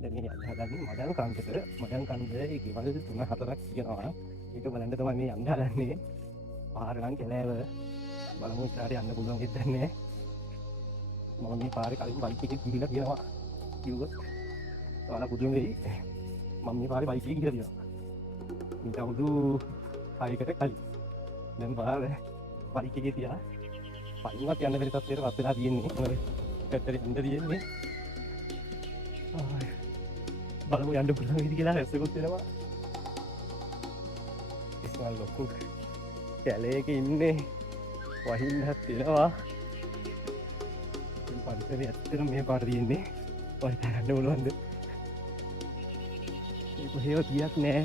දැන් මේ යන්න හදන්නේ මඩම් කන්දට. මඩම් කන්දේ ගෙවල් 3-4ක් තියෙනවා. ඒක බලන්න තමයි මේ යන්න හදන්නේ. පාර නම් කෙලෑව. බලමු ඉස්සරහට යන්න පුළුවන් හිතන්නේ. මම මේ පාරේ කලින් බයික් එකේ ගිහිල්ලා තියෙනවා. කිව්වොත් ඔයාලා පුදුම වෙයි. මම මේ පාරේ බයික් එකේ ගිහිල්ලා තියෙනවා. මේ අවුරුදු 6කට කලින්. දැන් බලන්න බයික් එකේ තියා පයින්වත් යන්න බැරි තත්ත්වයකට පත් වෙලා තියෙන්නේ. මොකද පැත්තට ඉඳ තියෙන්නේ. බලමු යන්න පුළුවන් විදිහ කියලා හැස්සෙකුත් වෙනවා. ඉස්මල් ලොකු කැලේක ඉන්නේ වහින්නත් වෙනවා. මේ පරිසරය ඇත්තටම මේ පාර තියෙන්නේ. ඔය තැනට බලන්න. ඒක හේව කියක් නෑ.